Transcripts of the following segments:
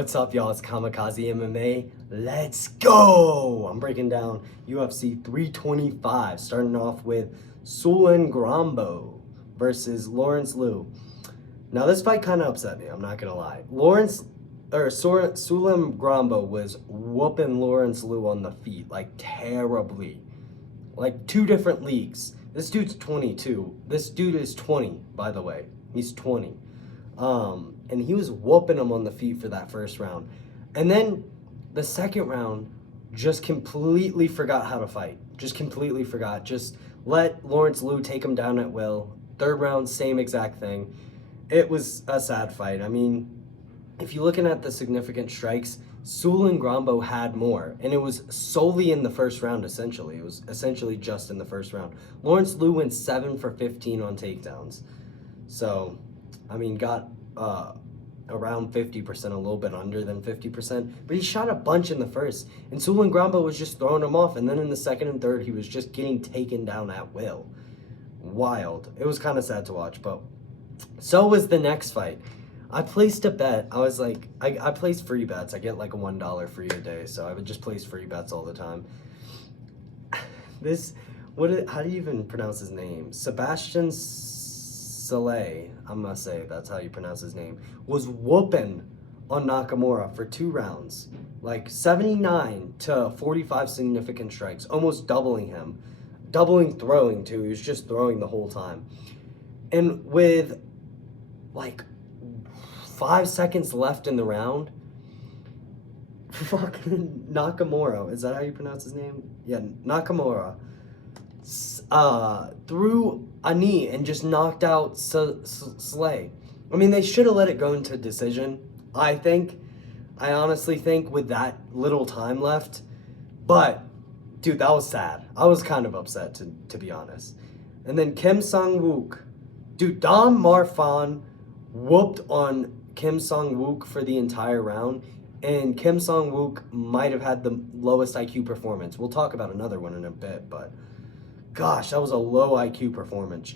What's up, y'all? It's Kamikaze MMA. Let's go! I'm breaking down UFC 325, starting off with Sulan Grambo versus Lawrence Liu. Now, this fight kind of upset me, I'm not gonna lie. Sulan Grambo was whooping Lawrence Liu on the feet, like, terribly. Like, two different leagues. This dude's 22. This dude is 20, by the way. He's 20. And he was whooping him on the feet for that first round. And then the second round, just completely forgot how to fight. Just completely forgot. Just let Lawrence Liu take him down at will. Third round, same exact thing. It was a sad fight. I mean, if you're looking at the significant strikes, Sulan Grambo had more. And it was solely in the first round, essentially. It was essentially just in the first round. Lawrence Liu went 7 for 15 on takedowns. So, I mean, got around 50%, a little bit under than 50%, but he shot a bunch in the first, and Sulan Grambo was just throwing him off, and then in the second and third, he was just getting taken down at will. Wild. It was kind of sad to watch, but so was the next fight. I placed a bet. I was like, I placed free bets. I get like a $1 free a day, so I would just place free bets all the time. How do you even pronounce his name? Sebastian Saleh, I'm gonna say that's how you pronounce his name, was whooping on Nakamura for 2 rounds. Like 79 to 45 significant strikes, almost doubling him. Doubling throwing too, he was just throwing the whole time. And with like 5 seconds left in the round, fucking Nakamura, is that how you pronounce his name? Yeah, Nakamura threw a knee and just knocked out Slay. I mean, they should have let it go into decision, I think. I honestly think with that little time left. But, dude, that was sad. I was kind of upset, to be honest. And then Kim Sung-wook. Dude, Dom Marfan whooped on Kim Sung-wook for the entire round. And Kim Sung-wook might have had the lowest IQ performance. We'll talk about another one in a bit, but gosh, that was a low IQ performance.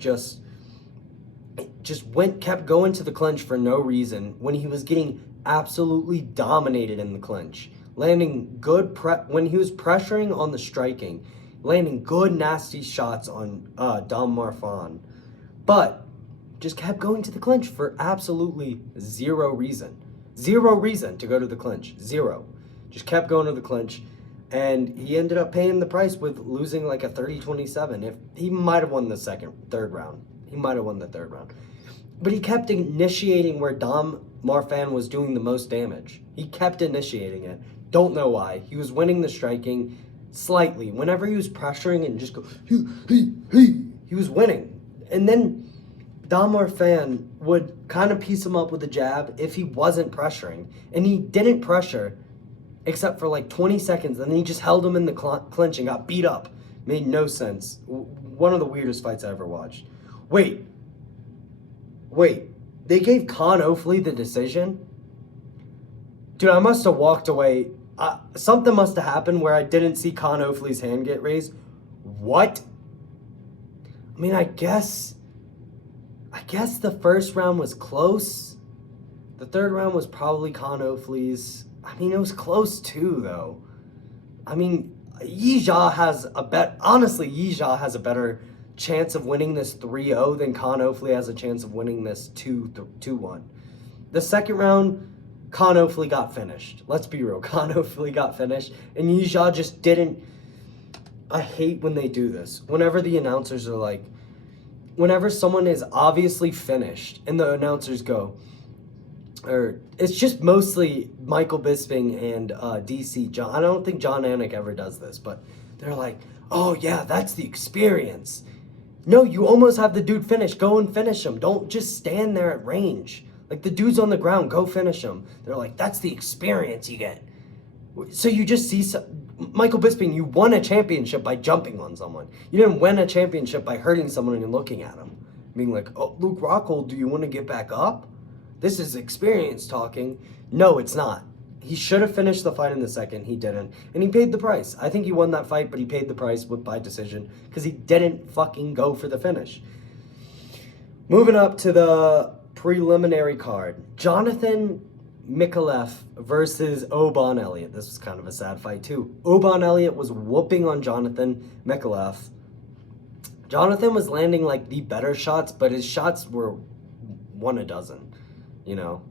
Kept going to the clinch for no reason when he was getting absolutely dominated in the clinch. Landing good when he was pressuring on the striking, landing good nasty shots on Dom Marfan. But just kept going to the clinch for absolutely zero reason. Zero reason to go to the clinch. Zero. Just kept going to the clinch. And he ended up paying the price with losing like a 30-27. If he might have won the third round. He might have won the third round. But he kept initiating where Dom Marfan was doing the most damage. He kept initiating it. Don't know why. He was winning the striking slightly. Whenever he was pressuring and just go, he was winning. And then Dom Marfan would kind of piece him up with a jab if he wasn't pressuring. And he didn't pressure except for like 20 seconds, and then he just held him in the clinch and got beat up. Made no sense. One of the weirdest fights I ever watched. Wait. They gave Con Oakley the decision? Dude, I must have walked away. Something must have happened where I didn't see Con Oakley's hand get raised. What? I mean, I guess the first round was close. The third round was probably Con Oakley's. I mean, it was close too, though. I mean, Yijia has a better chance of winning this 3-0 than Con Oakley has a chance of winning this 2-1. The second round, Con Oakley got finished. Let's be real. Con Oakley got finished, and Yijia just didn't. I hate when they do this. Whenever the announcers are like, whenever someone is obviously finished, and the announcers go, or it's just mostly Michael Bisping and DC John. I don't think John Anik ever does this, but they're like, oh yeah, that's the experience. No, you almost have the dude finished. Go and finish him. Don't just stand there at range. Like, the dude's on the ground. Go finish him. They're like, that's the experience you get. So you just see Michael Bisping, you won a championship by jumping on someone. You didn't win a championship by hurting someone and looking at him. Being like, oh, Luke Rockhold, do you want to get back up? This is experience talking. No, it's not. He should have finished the fight in the second. He didn't. And he paid the price. I think he won that fight, but he paid the price by decision because he didn't fucking go for the finish. Moving up to the preliminary card. Jonathan Mikalev versus Oban Elliott. This was kind of a sad fight too. Oban Elliott was whooping on Jonathan Mikalev. Jonathan was landing like the better shots, but his shots were one a dozen, you know.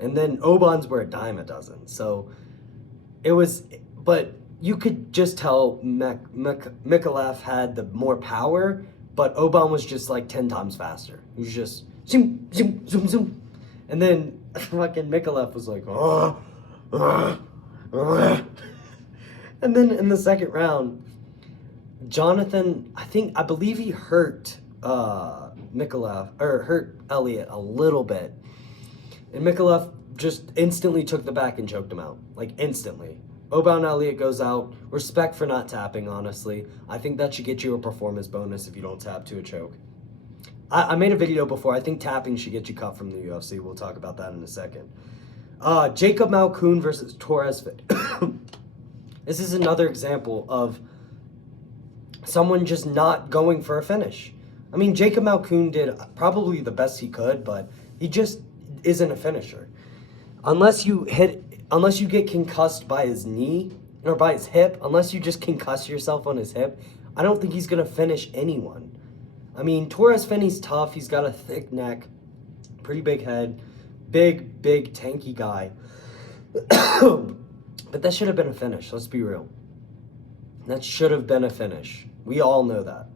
And then Oban's were a dime a dozen. So it was, but you could just tell Mikalev had the more power, but Oban was just like 10 times faster. He was just zoom, zoom, zoom, zoom. And then fucking Mikalev was like, and then in the second round, Jonathan, I believe he hurt Mikalev, or hurt Elliott a little bit. And Mikalev just instantly took the back and choked him out. Like, instantly. Oban Elliott goes out. Respect for not tapping, honestly. I think that should get you a performance bonus if you don't tap to a choke. I made a video before. I think tapping should get you cut from the UFC. We'll talk about that in a second. Jacob Malkoun versus Torres Fit. This is another example of someone just not going for a finish. I mean, Jacob Malkoun did probably the best he could, but he just isn't a finisher. Unless you get concussed by his knee or by his hip, unless you just concuss yourself on his hip, I don't think he's going to finish anyone. I mean, Torres Finney's tough. He's got a thick neck, pretty big head, big, tanky guy. But that should have been a finish. Let's be real. That should have been a finish. We all know that.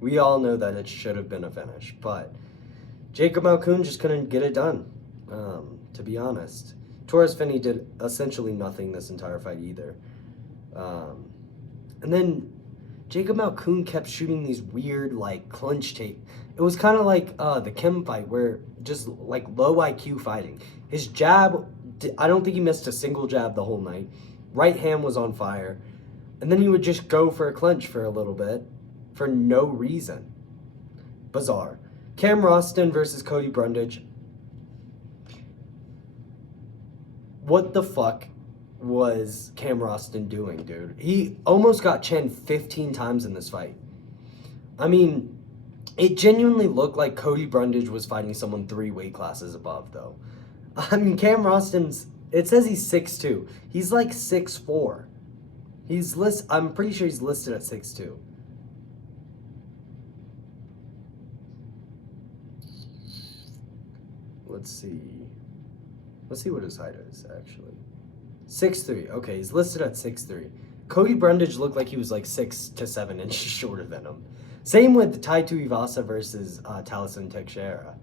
We all know that it should have been a finish. But Jacob Malkoun just couldn't get it done, to be honest. Torres Finney did essentially nothing this entire fight either. And then Jacob Malkoun kept shooting these weird, like, clinch tape. It was kind of like the Kim fight, where just, like, low IQ fighting. His jab, I don't think he missed a single jab the whole night. Right hand was on fire. And then he would just go for a clinch for a little bit for no reason. Bizarre. Cam Roston versus Cody Brundage. What the fuck was Cam Roston doing, dude? He almost got chinned 15 times in this fight. I mean, it genuinely looked like Cody Brundage was fighting someone 3 weight classes above, though. I mean, Cam Roston's, it says he's 6'2". He's like 6'4". I'm pretty sure he's listed at 6'2". Let's see what his height is, actually. 6'3". Okay, he's listed at 6'3". Cody Brundage looked like he was like 6 to 7 inches shorter than him. Same with Tai Tuivasa versus Taliesin Teixeira.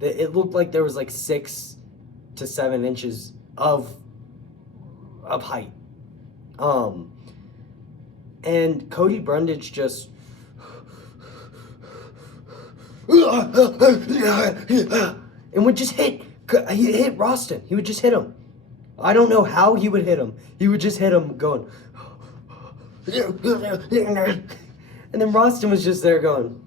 It looked like there was like 6 to 7 inches of height. And Cody Brundage just and would just hit. He hit Roston. He would just hit him. I don't know how he would hit him. He would just hit him going. And then Roston was just there going.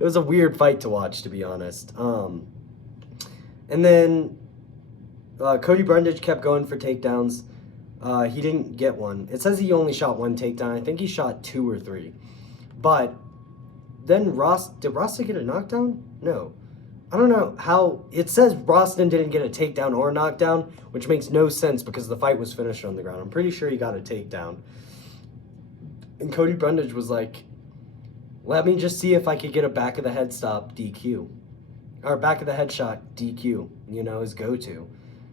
It was a weird fight to watch, to be honest. And then Cody Brundage kept going for takedowns. He didn't get one. It says he only shot 1 takedown. I think he shot 2 or 3. But then did Roston get a knockdown? No. I don't know how. It says Roston didn't get a takedown or a knockdown, which makes no sense because the fight was finished on the ground. I'm pretty sure he got a takedown. And Cody Brundage was like, let me just see if I could get a back of the head stop DQ. Or back of the head shot DQ, you know, his go-to.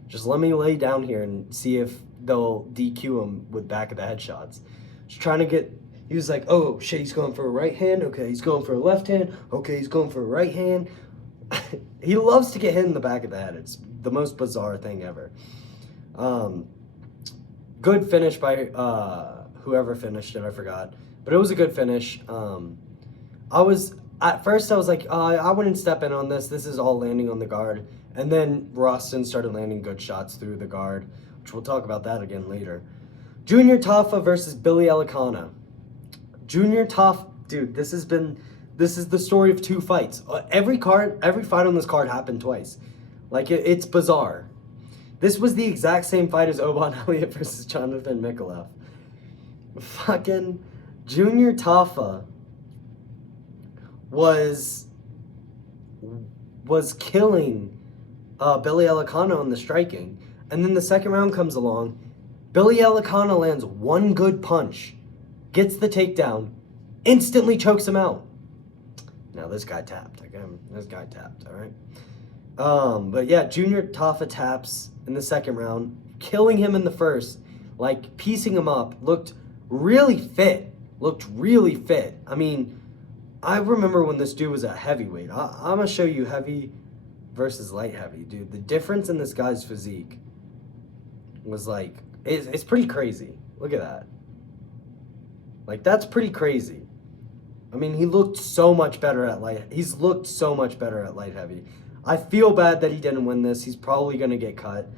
Just let me lay down here and see if they'll DQ him with back of the head shots. Just trying to get, he was like, oh shit, he's going for a right hand. Okay, he's going for a left hand. Okay, he's going for a right hand. He loves to get hit in the back of the head. It's the most bizarre thing ever. Good finish by whoever finished it, I forgot. But it was a good finish. At first I was like, I wouldn't step in on this. This is all landing on the guard. And then Roston started landing good shots through the guard, which we'll talk about that again later. Junior Tafa versus Billy Elikana. Junior Tafa, dude, this is the story of 2 fights. Every fight on this card happened twice. Like, it's bizarre. This was the exact same fight as Oban Elliott versus Jonathan Mikalev. Fucking Junior Tafa was was killing Billy Elicano in the striking. And then the second round comes along. Billy Elicano lands one good punch, gets the takedown, instantly chokes him out. Now this guy tapped. Again, this guy tapped, all right? But yeah, Junior Tafa taps in the second round, killing him in the first, like piecing him up, looked really fit. I mean, I remember when this dude was at heavyweight. I'm going to show you heavy versus light heavy, dude. The difference in this guy's physique was like, it's pretty crazy. Look at that. Like, that's pretty crazy. I mean, he looked so much better at light. He's looked so much better at light heavy. I feel bad that he didn't win this. He's probably going to get cut.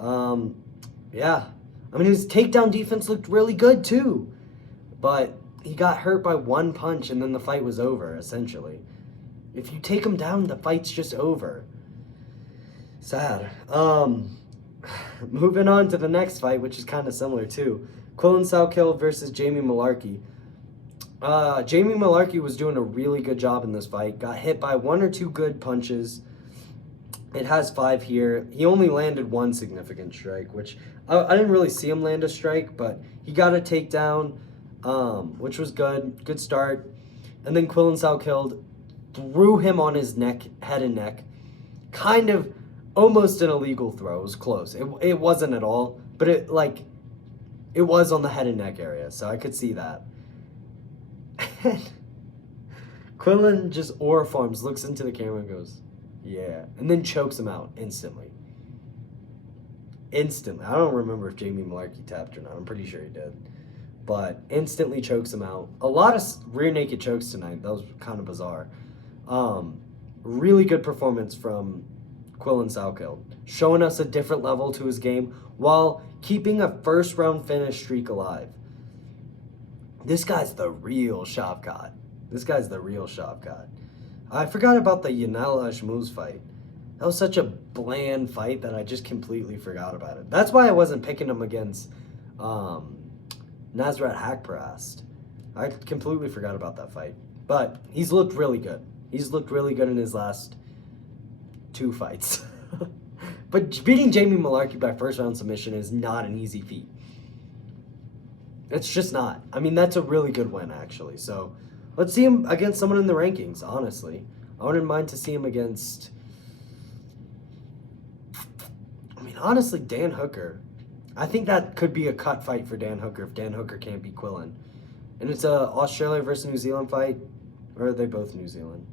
Yeah. I mean, his takedown defense looked really good too. But he got hurt by one punch and then the fight was over, essentially. If you take him down, the fight's just over. Sad. Moving on to the next fight, which is kind of similar too. Quillen Salkild versus Jamie Mullarkey. Jamie Mullarkey was doing a really good job in this fight. Got hit by one or two good punches. It has 5 here. He only landed one significant strike, which I didn't really see him land a strike, but he got a takedown, which was good. Good start. And then Quillen Salkild threw him on his neck, head and neck. Kind of almost an illegal throw. It was close. It wasn't at all, but it was on the head and neck area, so I could see that. Quillen just aura-forms, looks into the camera and goes, yeah, and then chokes him out instantly. Instantly. I don't remember if Jamie Mullarkey tapped or not. I'm pretty sure he did. But instantly chokes him out. A lot of rear naked chokes tonight. That was kind of bizarre. Really good performance from Quillen Salkild, showing us a different level to his game while keeping a first round finish streak alive. This guy's the real Shavkat. I forgot about the Yanal Ashmouz fight. That was such a bland fight that I just completely forgot about it. That's why I wasn't picking him against Nasrat Haqparast. I completely forgot about that fight. But he's looked really good. He's looked really good in his last 2 fights. But beating Jamie Mullarkey by first round submission is not an easy feat. It's just not. I mean, that's a really good win, actually. So let's see him against someone in the rankings, honestly. I wouldn't mind to see him against, I mean, honestly, Dan Hooker. I think that could be a cut fight for Dan Hooker if Dan Hooker can't beat Quillen. And it's a Australia versus New Zealand fight. Or are they both New Zealand?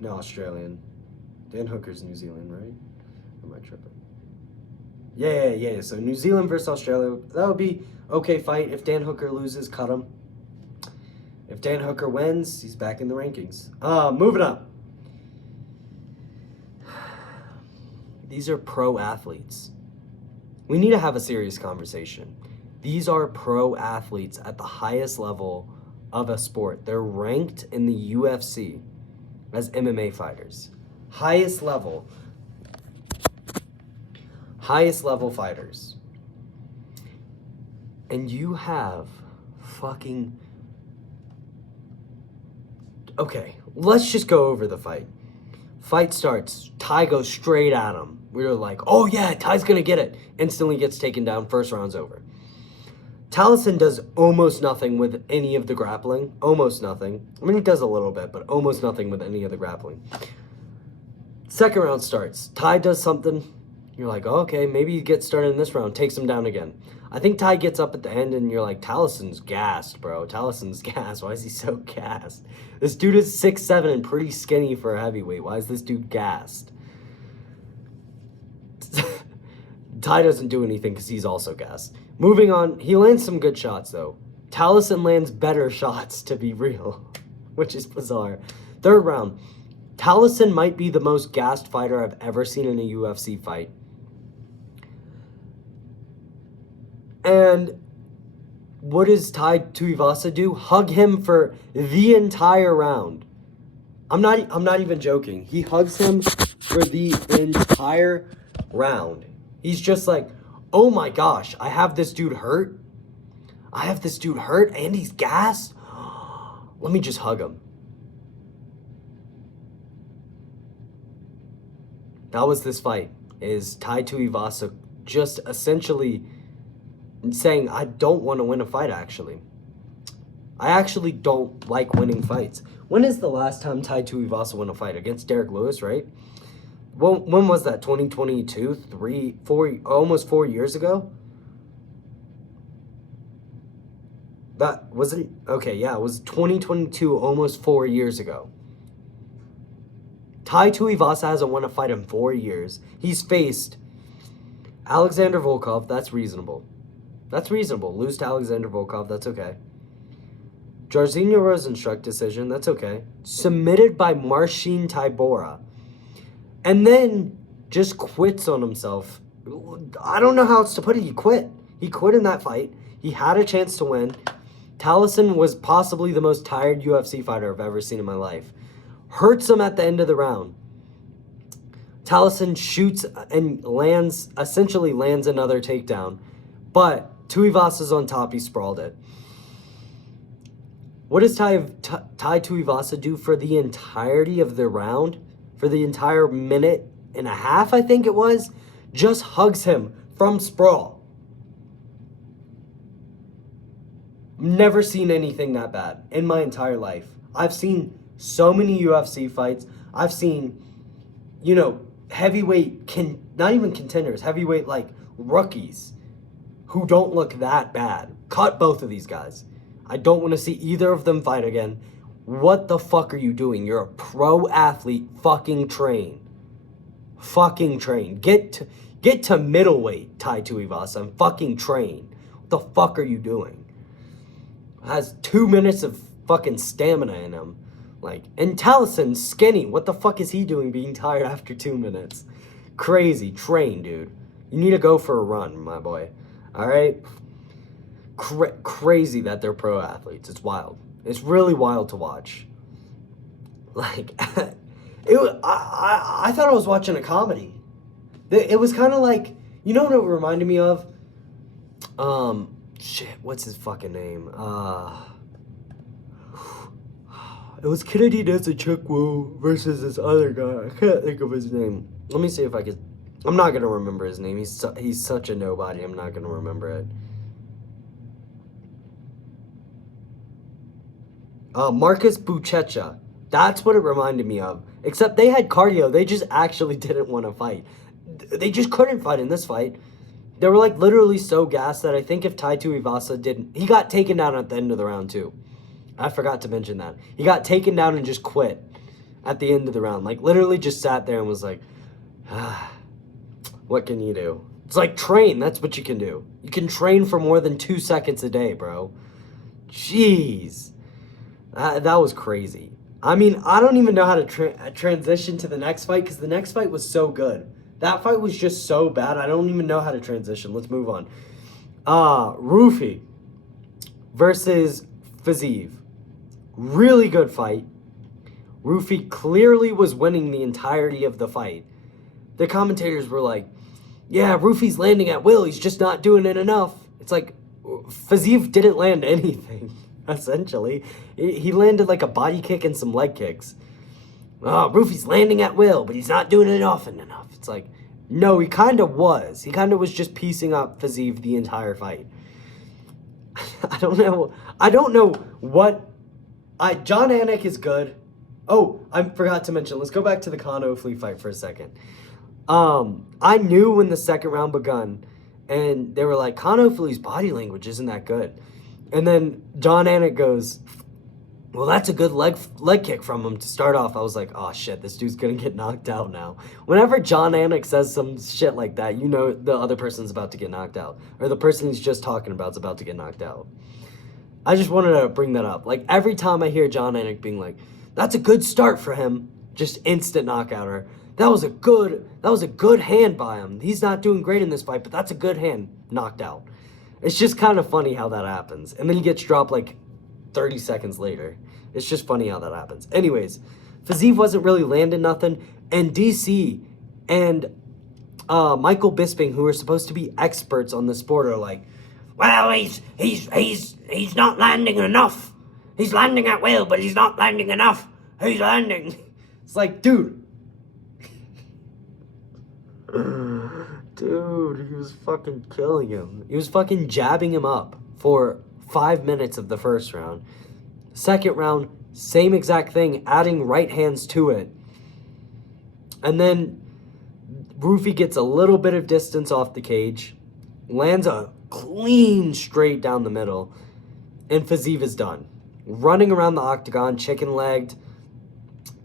No, Australian. Dan Hooker's New Zealand, right? Or am I tripping? Yeah. So New Zealand versus Australia. That would be okay fight. If Dan Hooker loses, cut him. If Dan Hooker wins, he's back in the rankings. Moving up. These are pro athletes. We need to have a serious conversation. These are pro athletes at the highest level of a sport. They're ranked in the UFC as MMA fighters. Highest level fighters. And you have fucking... Okay, let's just go over the fight. Fight starts. Ty goes straight at him. We were like, oh yeah, Ty's gonna get it. Instantly gets taken down. First round's over. Taliesin does almost nothing with any of the grappling. Almost nothing. I mean, he does a little bit, but almost nothing with any of the grappling. Second round starts. Ty does something. You're like, oh, okay, maybe he gets started in this round. Takes him down again. I think Ty gets up at the end, and you're like, Taliesin's gassed, bro. Taliesin's gassed. Why is he so gassed? This dude is 6'7" and pretty skinny for a heavyweight. Why is this dude gassed? Ty doesn't do anything because he's also gassed. Moving on, he lands some good shots, though. Taliesin lands better shots, to be real, which is bizarre. Third round, Taliesin might be the most gassed fighter I've ever seen in a UFC fight. And what does Tai Tuivasa do? Hug him for the entire round. I'm not even joking. He hugs him for the entire round. He's just like, oh my gosh, I have this dude hurt. And he's gassed. Let me just hug him. That was this fight. Is Tai Tuivasa just essentially saying, I don't want to win a fight, actually. I actually don't like winning fights. When is the last time Tai Tuivasa won a fight? Against Derek Lewis, right? When was that? 2022? Almost 4 years ago? That wasn't... Okay, yeah, it was 2022, almost 4 years ago. Tai Tuivasa hasn't won a fight in 4 years. He's faced Alexander Volkov. That's reasonable. That's reasonable. Lose to Alexander Volkov. That's okay. Jairzinho Rozenstruik decision. That's okay. Submitted by Marcin Tybura. And then just quits on himself. I don't know how else to put it. He quit. He quit in that fight. He had a chance to win. Taliesin was possibly the most tired UFC fighter I've ever seen in my life. Hurts him at the end of the round. Taliesin shoots and essentially lands another takedown. But Tuivasa's on top. He sprawled it. What does Tai Tuivasa do for the entirety of the round? For the entire minute and a half, I think it was? Just hugs him from sprawl. Never seen anything that bad in my entire life. I've seen so many UFC fights. I've seen, heavyweight, not even contenders, heavyweight, rookies who don't look that bad. Cut both of these guys. I don't want to see either of them fight again. What the fuck are you doing? You're a pro athlete. Fucking train. Fucking train. Get to middleweight, Tai Tuivasa, and fucking train. What the fuck are you doing? Has 2 minutes of fucking stamina in him. And Taliesin, skinny. What the fuck is he doing being tired after 2 minutes? Crazy. Train, dude. You need to go for a run, my boy. Alright? Crazy that they're pro athletes. It's wild. It's really wild to watch. I thought I was watching a comedy. It was kind of like, you know what it reminded me of? Shit, what's his fucking name? It was Kennedy Nzechukwu versus this other guy. I can't think of his name. Let me see if I could. I'm not gonna remember his name. He's such a nobody. I'm not gonna remember it. Marcus Buchecha. That's what it reminded me of. Except they had cardio. They just actually didn't want to fight. They just couldn't fight in this fight. They were literally so gassed that I think if Tai Tuivasa didn't... He got taken down at the end of the round too. I forgot to mention that. He got taken down and just quit at the end of the round. Literally just sat there and was like, what can you do? It's train. That's what you can do. You can train for more than 2 seconds a day, bro. Jeez. That was crazy. I mean, I don't even know how to transition to the next fight because the next fight was so good. That fight was just so bad. I don't even know how to transition. Let's move on. Rufi versus Fiziev. Really good fight. Rufi clearly was winning the entirety of the fight. The commentators were like, yeah, Rufi's landing at will. He's just not doing it enough. It's Fiziev didn't land anything. Essentially, he landed a body kick and some leg kicks. Rufi's landing at will, but he's not doing it often enough. It's no, he kind of was. He kind of was just piecing up Fiziev the entire fight. I don't know what. John Anik is good. Oh, I forgot to mention. Let's go back to the Conor Flea fight for a second. I knew when the second round begun, and they were like, Conor Flea's body language isn't that good. And then John Anik goes, well, that's a good leg kick from him to start off. I was like, oh, shit, this dude's going to get knocked out now. Whenever John Anik says some shit like that, you know the other person's about to get knocked out. Or the person he's just talking about is about to get knocked out. I just wanted to bring that up. Every time I hear John Anik being like, that's a good start for him, just instant knockout. Or that was a good hand by him. He's not doing great in this fight, but that's a good hand, knocked out. It's just kind of funny how that happens. And then he gets dropped 30 seconds later. It's just funny how that happens. Anyways, Fiziev wasn't really landing nothing. And DC and Michael Bisping, who are supposed to be experts on the sport, are like, well, he's not landing enough. He's landing at will, but he's not landing enough. He's landing. It's dude. Dude, he was fucking killing him. He was fucking jabbing him up for 5 minutes of the first round. Second round, same exact thing, adding right hands to it. And then Roofy gets a little bit of distance off the cage, lands a clean straight down the middle, and Fiziev is done. Running around the octagon, chicken-legged.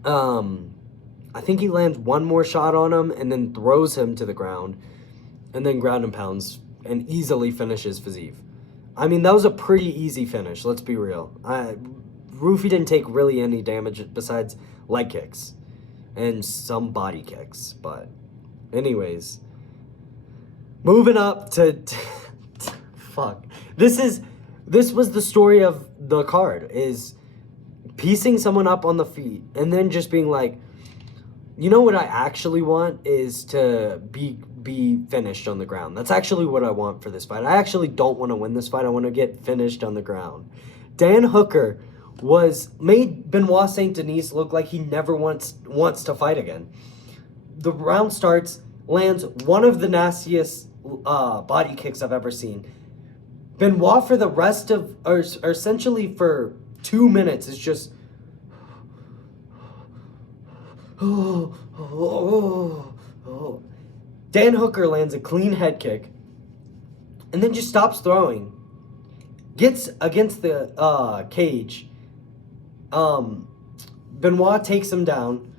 I think he lands one more shot on him and then throws him to the ground and then ground and pounds and easily finishes Fiziev. I mean, that was a pretty easy finish, let's be real. Roofy didn't take really any damage besides leg kicks and some body kicks. But anyways, moving up to fuck. This was the story of the card, is piecing someone up on the feet and then just being like, you know what I actually want is to be finished on the ground. That's actually what I want for this fight. I actually don't want to win this fight. I want to get finished on the ground. Dan Hooker made Benoit Saint Denis look like he never wants to fight again. The round starts, lands one of the nastiest body kicks I've ever seen. Benoit for the rest of, or essentially for 2 minutes, is just Dan Hooker lands a clean head kick and then just stops throwing. Gets against the cage. Benoit takes him down.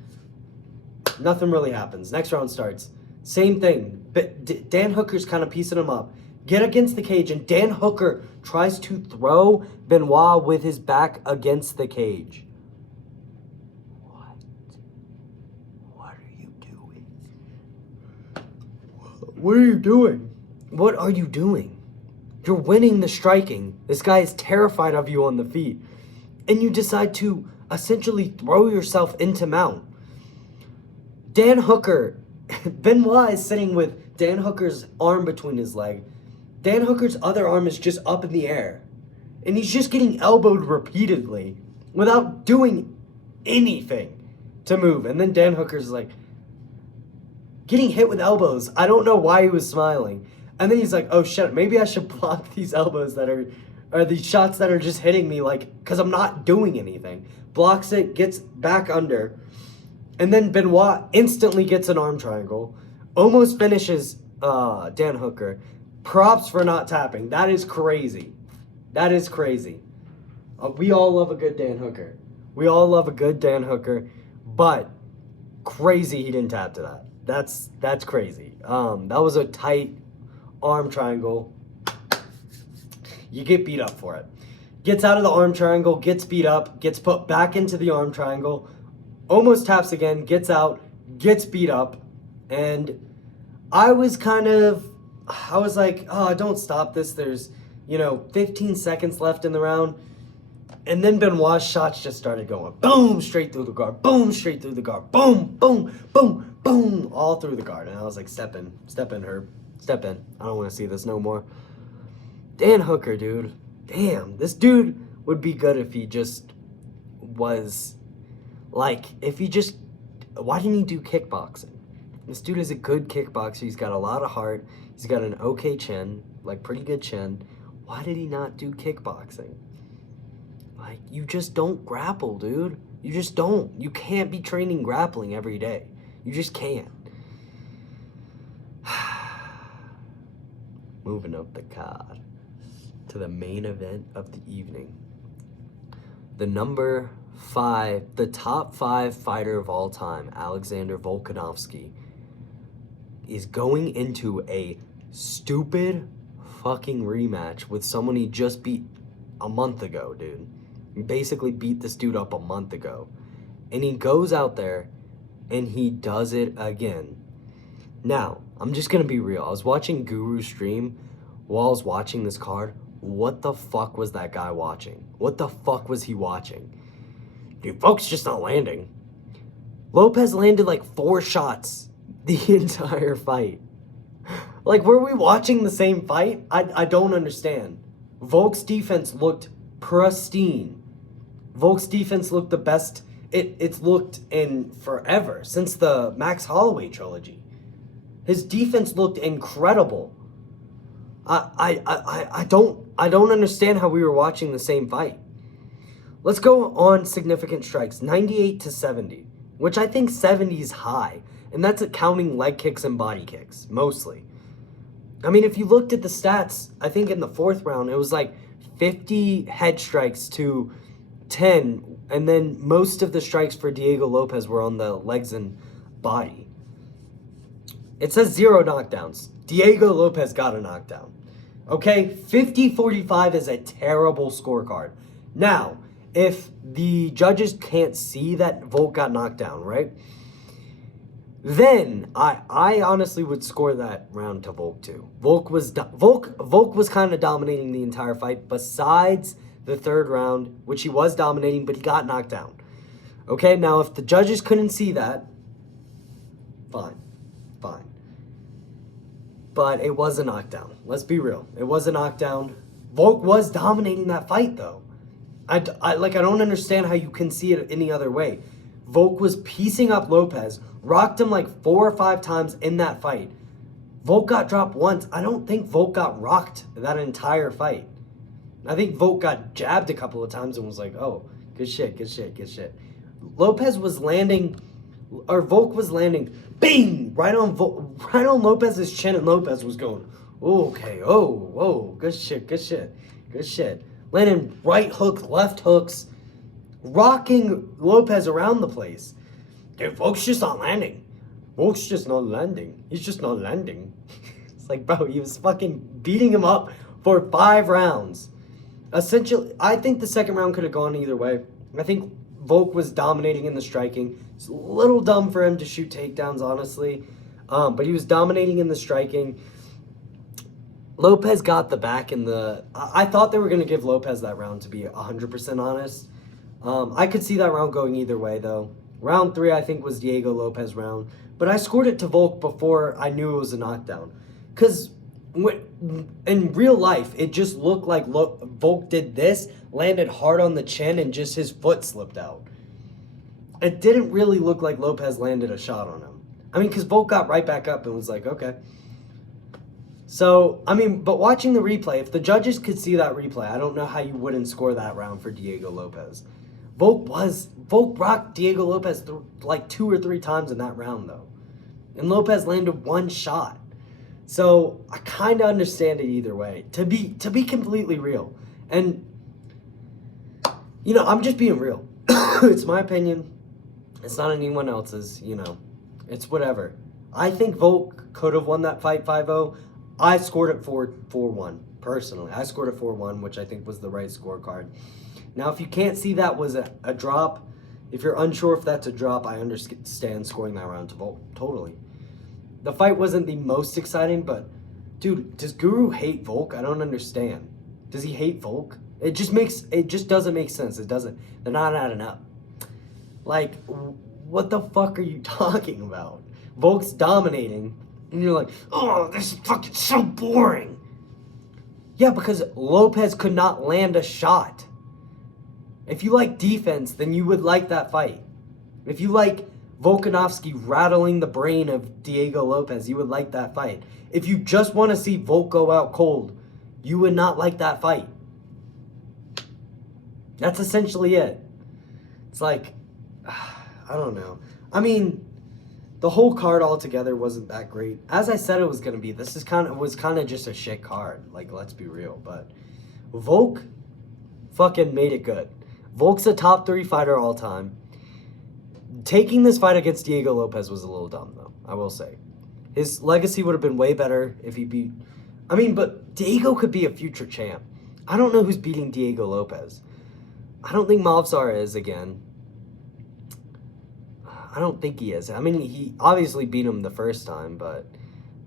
Nothing really happens. Next round starts. Same thing. But Dan Hooker's kind of piecing him up. Get against the cage, and Dan Hooker tries to throw Benoit with his back against the cage. What are you doing? What are you doing? What are you doing? You're winning the striking. This guy is terrified of you on the feet. And you decide to essentially throw yourself into mount. Dan Hooker, Benoit is sitting with Dan Hooker's arm between his leg. Dan Hooker's other arm is just up in the air. And he's just getting elbowed repeatedly without doing anything to move. And then Dan Hooker's like getting hit with elbows. I don't know why he was smiling. And then he's like, oh shit, maybe I should block these elbows that are these shots that are just hitting me, like, because I'm not doing anything. Blocks it, gets back under. And then Benoit instantly gets an arm triangle. Almost finishes Dan Hooker. Props for not tapping. That is crazy. That is crazy. We all love a good Dan Hooker. We all love a good Dan Hooker. But crazy he didn't tap to that. That's crazy. That was a tight arm triangle. You get beat up for it. Gets out of the arm triangle, gets beat up, gets put back into the arm triangle, almost taps again, gets out, gets beat up, and I was like, oh, don't stop this. There's, 15 seconds left in the round. And then Benoit's shots just started going boom, straight through the guard, boom, straight through the guard, boom, boom, boom, boom, all through the guard. And I was like, step in, Herb, step in. I don't want to see this no more. Dan Hooker, dude. Damn, this dude would be good if he just was, why didn't he do kickboxing? This dude is a good kickboxer. He's got a lot of heart. He's got an okay chin, pretty good chin. Why did he not do kickboxing? You just don't grapple, dude. You just don't. You can't be training grappling every day. You just can't. Moving up the card to the main event of the evening. The top 5 fighter of all time, Alexander Volkanovski, is going into a stupid fucking rematch with someone he just beat a month ago, dude. He basically beat this dude up a month ago. And he goes out there and he does it again. Now, I'm just gonna be real. I was watching Guru stream while I was watching this card. What the fuck was that guy watching? What the fuck was he watching? Dude, Volk's just not landing. Lopez landed 4 shots the entire fight. Were we watching the same fight? I don't understand. Volk's defense looked pristine. Volk's defense looked the best it's looked in forever, since the Max Holloway trilogy. His defense looked incredible. I don't understand how we were watching the same fight. Let's go on significant strikes. 98 to 70, which I think 70 is high. And that's counting leg kicks and body kicks, mostly. I mean, if you looked at the stats, I think in the fourth round, it was like 50 head strikes to 10. And then most of the strikes for Diego Lopez were on the legs and body. It says 0 knockdowns. Diego Lopez got a knockdown. Okay, 50-45 is a terrible scorecard. Now, if the judges can't see that Volk got knocked down, right? Then I honestly would score that round to Volk too. Volk was kind of dominating the entire fight besides the third round, which he was dominating, but he got knocked down. Okay, now if the judges couldn't see that, fine. But it was a knockdown. Let's be real. It was a knockdown. Volk was dominating that fight, though. I don't understand how you can see it any other way. Volk was piecing up Lopez, rocked him like 4 or 5 times in that fight. Volk got dropped once. I don't think Volk got rocked that entire fight. I think Volk got jabbed a couple of times and was like, oh, good shit. Lopez was landing, or Volk was landing, bing, right on Lopez's chin, and Lopez was going, okay, good shit. Landing right hook, left hooks, rocking Lopez around the place. Dude, Volk's just not landing. He's just not landing. It's like, bro, he was fucking beating him up for 5 rounds. Essentially, I think the second round could have gone either way. I think Volk was dominating in the striking. It's a little dumb for him to shoot takedowns, honestly. But he was dominating in the striking. Lopez got the back in the... I thought they were going to give Lopez that round, to be 100% honest. I could see that round going either way, though. Round 3, I think, was Diego Lopez round. But I scored it to Volk before I knew it was a knockdown. Because in real life, it just looked like Volk did this, landed hard on the chin, and just his foot slipped out. It didn't really look like Lopez landed a shot on him. I mean, because Volk got right back up and was like, okay. So, I mean, but watching the replay, if the judges could see that replay, I don't know how you wouldn't score that round for Diego Lopez. Volk rocked Diego Lopez like 2 or 3 times in that round, though. And Lopez landed 1 shot. So, I kind of understand it either way. To be completely real. And, you know, I'm just being real. It's my opinion. It's not anyone else's, you know. It's whatever. I think Volk could have won that fight 5-0. I scored it 4-1, personally. I scored it 4-1, which I think was the right scorecard. Now, if you can't see that was a drop, if you're unsure if that's a drop, I understand scoring that round to Volk. Totally. The fight wasn't the most exciting, but, dude, does Guru hate Volk? I don't understand. Does he hate Volk? It just doesn't make sense. It doesn't. They're not adding up. Like, what the fuck are you talking about? Volk's dominating, and you're like, oh, this is fucking so boring. Yeah, because Lopez could not land a shot. If you like defense, then you would like that fight. If you like Volkanovski rattling the brain of Diego Lopez, you would like that fight. If you just want to see Volk go out cold, you would not like that fight. That's essentially it. It's like, I don't know. I mean, the whole card altogether wasn't that great. As I said it was going to be, this was kind of just a shit card. Like, let's be real. But Volk fucking made it good. Volk's a top 3 fighter all time. Taking this fight against Diego Lopez was a little dumb, though, I will say. His legacy would have been way better if he beat... I mean, but Diego could be a future champ. I don't know who's beating Diego Lopez. I don't think Movsar is again. I don't think he is. I mean, he obviously beat him the first time, but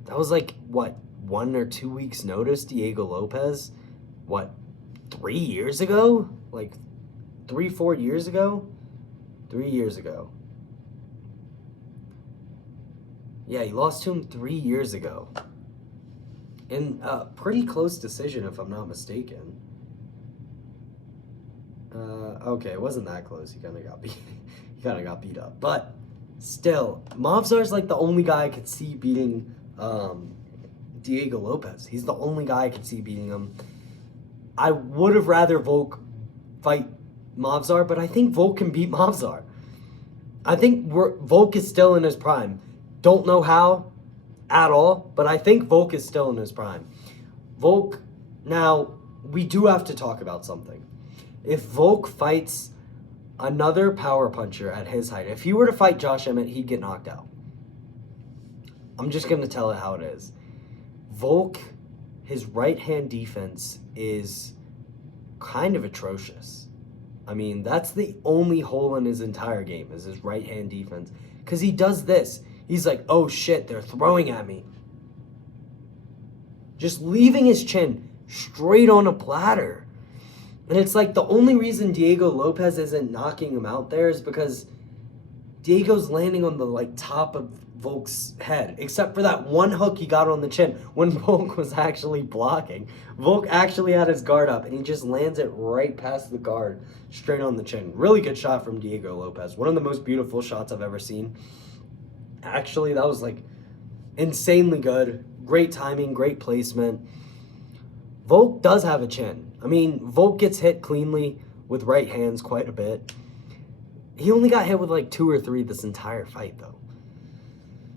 that was like, what, 1 or 2 weeks notice, Diego Lopez? What, 3 years ago? Like, 3-4 years ago? 3 years ago. Yeah, he lost to him 3 years ago. In a pretty close decision, if I'm not mistaken. Okay, it wasn't that close. He kind of got beat. He kind of got beat up, but still, Movsar's like the only guy I could see beating Diego Lopez. He's the only guy I could see beating him. I would have rather Volk fight Movsar, but I think Volk can beat Movsar. I think Volk is still in his prime. Don't know how at all, but I think Volk is still in his prime. Volk, now, we do have to talk about something. If Volk fights another power puncher at his height, if he were to fight Josh Emmett, he'd get knocked out. I'm just going to tell it how it is. Volk, his right-hand defense is kind of atrocious. I mean, that's the only hole in his entire game is his right-hand defense. Because he does this. He's like, oh shit, they're throwing at me. Just leaving his chin straight on a platter. And it's like the only reason Diego Lopez isn't knocking him out there is because Diego's landing on the like top of Volk's head, except for that one hook he got on the chin when Volk was actually blocking. Volk actually had his guard up, and he just lands it right past the guard, straight on the chin. Really good shot from Diego Lopez. One of the most beautiful shots I've ever seen. Actually, that was like insanely good. Great timing, great placement. Volk does have a chin. I mean, Volk gets hit cleanly with right hands quite a bit. He only got hit with like 2 or 3 this entire fight, though.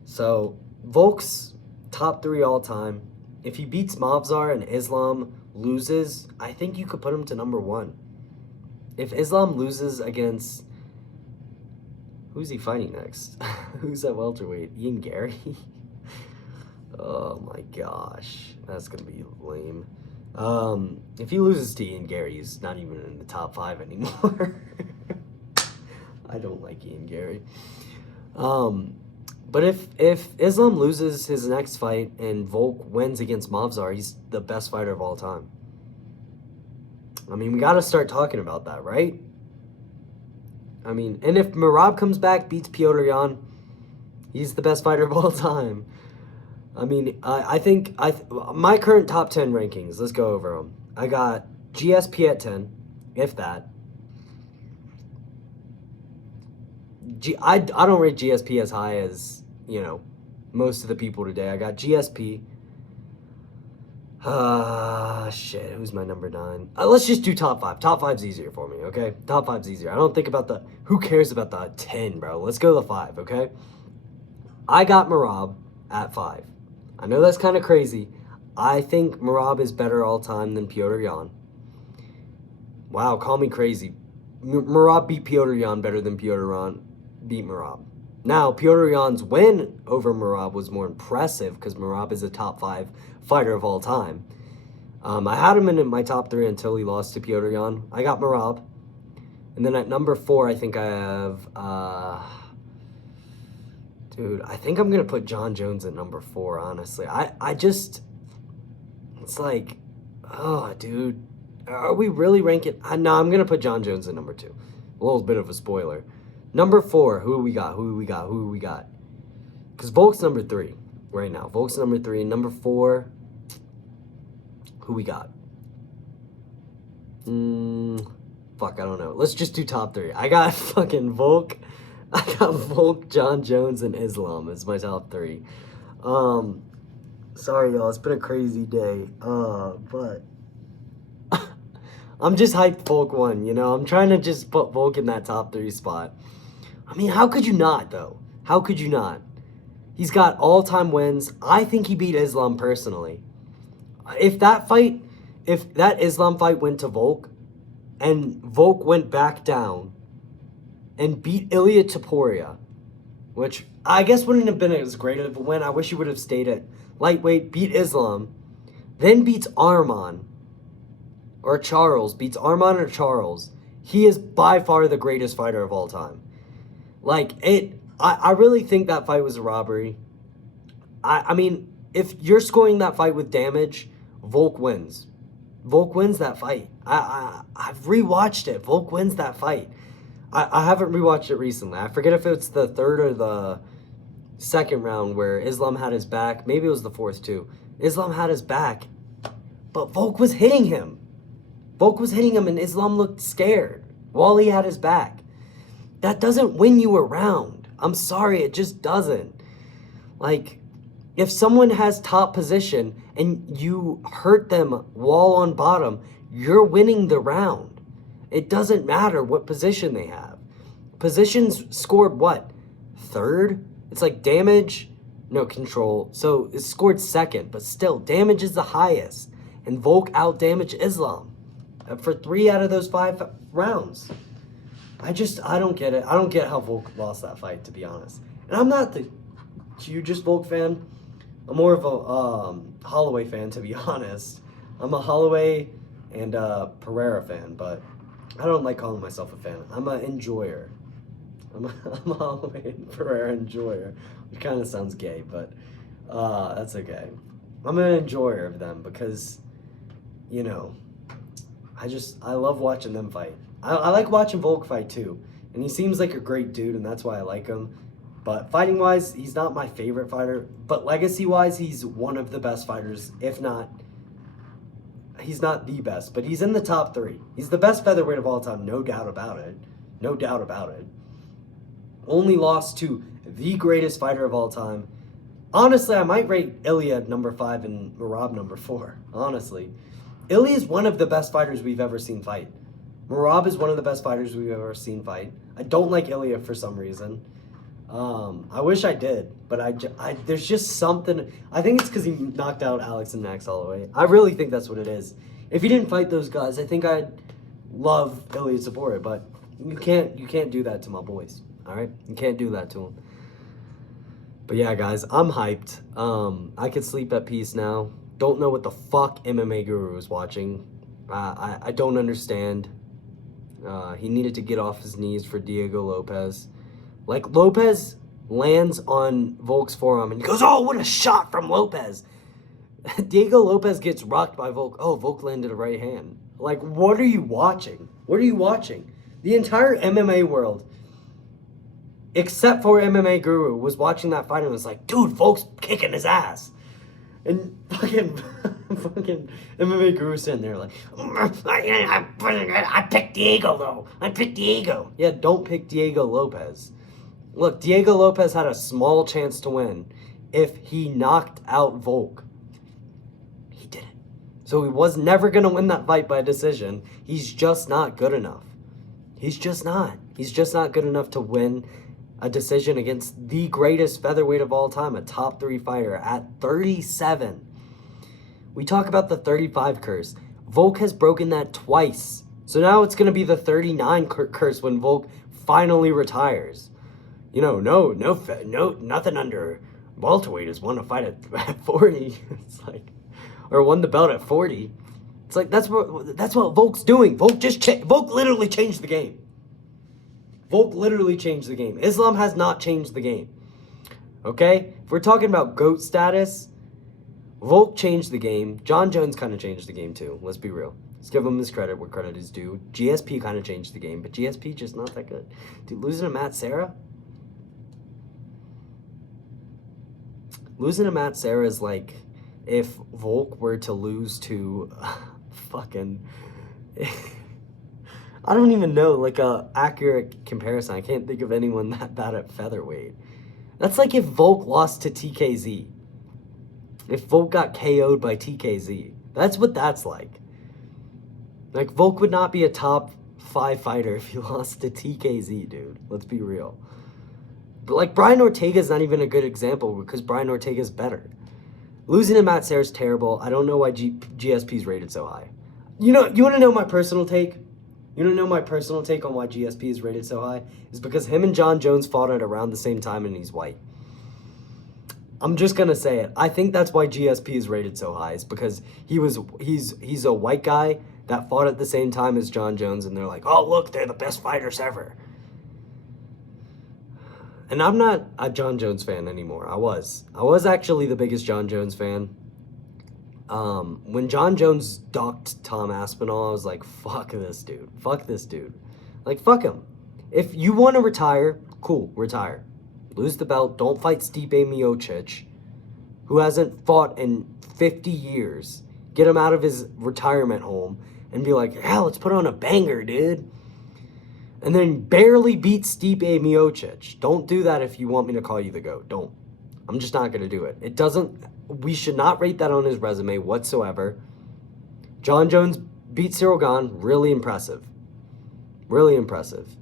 So, Volk's top 3 all time. If he beats Movsar and Islam loses, I think you could put him to number 1. If Islam loses against... Who's he fighting next? Who's at welterweight? Ian Gary? Oh my gosh. That's going to be lame. If he loses to Ian Gary, he's not even in the top 5 anymore. I don't like Ian Gary. But if Islam loses his next fight and Volk wins against Movsar, he's the best fighter of all time. I mean, we got to start talking about that, right? I mean, and if Merab comes back, beats Petr Yan, he's the best fighter of all time. I mean, I think my current top 10 rankings, let's go over them. I got GSP at 10, if that. I don't rate GSP as high as, you know, most of the people today. I got GSP. Shit, who's my number 9? Let's just do top 5. Top 5's easier for me, okay? Top 5's easier. I don't think about the, who cares about the 10, bro? Let's go to the 5, okay? I got Merab at 5. I know that's kind of crazy. I think Merab is better all time than Petr Yan. Wow, call me crazy. Merab beat Petr Yan better than Petr Yan beat Merab. Now, Petr Yan's win over Merab was more impressive because Merab is a top 5 fighter of all time. I had him in my top 3 until he lost to Petr Yan. I got Merab. And then at number 4, I think I have... Dude, I think I'm going to put John Jones at number 4, honestly. I just... It's like... Oh, dude. Are we really ranking... No, I'm going to put John Jones at number 2. A little bit of a spoiler. Number 4, who do we got? Because Volk's number 3 right now. Volk's number 3. Number 4, who we got? Fuck, I don't know. Let's just do top 3. I got fucking Volk. I got Volk, John Jones, and Islam as my top 3. Sorry, y'all. It's been a crazy day. But... I'm just hyped Volk won, you know? I'm trying to just put Volk in that top 3 spot. I mean, how could you not, though? How could you not? He's got all-time wins. I think he beat Islam personally. If that Islam fight went to Volk, and Volk went back down and beat Ilia Topuria, which I guess wouldn't have been as great of a win. I wish he would have stayed at lightweight, beat Islam, then beats Arman, or Charles, beats Arman or Charles. He is by far the greatest fighter of all time. Like, I really think that fight was a robbery. I mean, if you're scoring that fight with damage, Volk wins. Volk wins that fight. I've rewatched it. Volk wins that fight. I haven't rewatched it recently. I forget if it's the 3rd or the 2nd round where Islam had his back. Maybe it was the 4th too. Islam had his back, but Volk was hitting him. Volk was hitting him and Islam looked scared while he had his back. That doesn't win you a round. I'm sorry, it just doesn't. Like, If someone has top position and you hurt them while on bottom, you're winning the round. It doesn't matter what position they have. Positions scored what? Third? It's like damage, no control. So it's scored second, but still, damage is the highest. And Volk out-damaged Islam for 3 out of those 5 rounds. I don't get it. I don't get how Volk lost that fight, to be honest. And I'm not the hugest Volk fan. I'm more of a Holloway fan, to be honest. I'm a Holloway and Pereira fan, but I don't like calling myself a fan. I'm an enjoyer. I'm a Holloway and Pereira enjoyer, which kind of sounds gay, but that's okay. I'm an enjoyer of them because, you know, I love watching them fight. I like watching Volk fight too, and he seems like a great dude, and that's why I like him. But fighting-wise, he's not my favorite fighter. But legacy-wise, he's one of the best fighters, if not, he's not the best, but he's in the top 3. He's the best featherweight of all time, no doubt about it. No doubt about it. Only lost to the greatest fighter of all time. Honestly, I might rate Ilya at number 5 and Merab number 4, honestly. Ilya is one of the best fighters we've ever seen fight. Merab is one of the best fighters we've ever seen fight. I don't like Ilya for some reason. I wish I did, but I there's just something. I think it's because he knocked out Alex and Max Holloway. I really think that's what it is. If he didn't fight those guys, I think I'd love Ilya Sabora, but you can't do that to my boys. All right, you can't do that to them. But yeah, guys, I'm hyped. I could sleep at peace now. Don't know what the fuck MMA Guru was watching. I don't understand. He needed to get off his knees for Diego Lopez. Like, Lopez lands on Volk's forearm and he goes, oh, what a shot from Lopez. Diego Lopez gets rocked by Volk. Oh, Volk landed a right hand. Like, what are you watching? What are you watching? The entire MMA world, except for MMA Guru, was watching that fight and was like, dude, Volk's kicking his ass. And fucking MMA Guru sitting there like, I picked Diego, though. I picked Diego. Yeah, don't pick Diego Lopez. Look, Diego Lopez had a small chance to win if he knocked out Volk. He didn't. So he was never going to win that fight by decision. He's just not good enough. He's just not. He's just not good enough to win a decision against the greatest featherweight of all time, a top 3 fighter at 37. We talk about the 35 curse. Volk has broken that twice. So now it's going to be the 39 curse when Volk finally retires. You know, nothing under welterweight has won a fight at 40. It's like, or won the belt at 40. It's like, that's what Volk's doing. Volk literally changed the game. Volk literally changed the game. Islam has not changed the game. Okay? If we're talking about GOAT status, Volk changed the game. John Jones kind of changed the game too. Let's be real. Let's give him his credit where credit is due. GSP kind of changed the game, but GSP just not that good. Dude, losing to Matt Serra? Losing to Matt Serra is like if Volk were to lose to fucking... I don't even know, like, a accurate comparison. I can't think of anyone that bad at featherweight. That's like if Volk lost to TKZ. If Volk got KO'd by TKZ. That's what that's like. Like, Volk would not be a top 5 fighter if he lost to TKZ, dude. Let's be real. But, like, Brian Ortega's not even a good example because Brian Ortega's better. Losing to Matt Serra's terrible. I don't know why GSP's rated so high. You want to know my personal take? You don't know my personal take on why GSP is rated so high? Is because him and John Jones fought at around the same time and he's white. I'm just going to say it. I think that's why GSP is rated so high. Is because he's a white guy that fought at the same time as John Jones and they're like, oh, look, they're the best fighters ever. And I'm not a John Jones fan anymore. I was actually the biggest John Jones fan. When John Jones docked Tom Aspinall, I was like, fuck this dude. Fuck this dude. Like, fuck him. If you want to retire, cool, retire. Lose the belt. Don't fight Stipe Miocic, who hasn't fought in 50 years. Get him out of his retirement home and be like, yeah, let's put on a banger, dude. And then barely beat Stipe Miocic. Don't do that if you want me to call you the GOAT. Don't. I'm just not going to do it. We should not rate that on his resume whatsoever. John Jones beat Cyril Gane. Really impressive. Really impressive.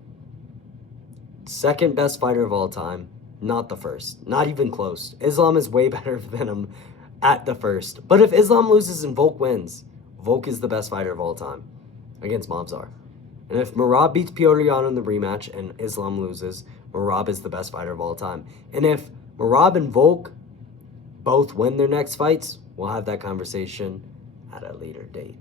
Second best fighter of all time. Not the first. Not even close. Islam is way better than him at the first. But if Islam loses and Volk wins, Volk is the best fighter of all time against Mobzar. And if Merab beats Piotr Jan in the rematch and Islam loses, Merab is the best fighter of all time. And if Merab and Volk both win their next fights, we'll have that conversation at a later date.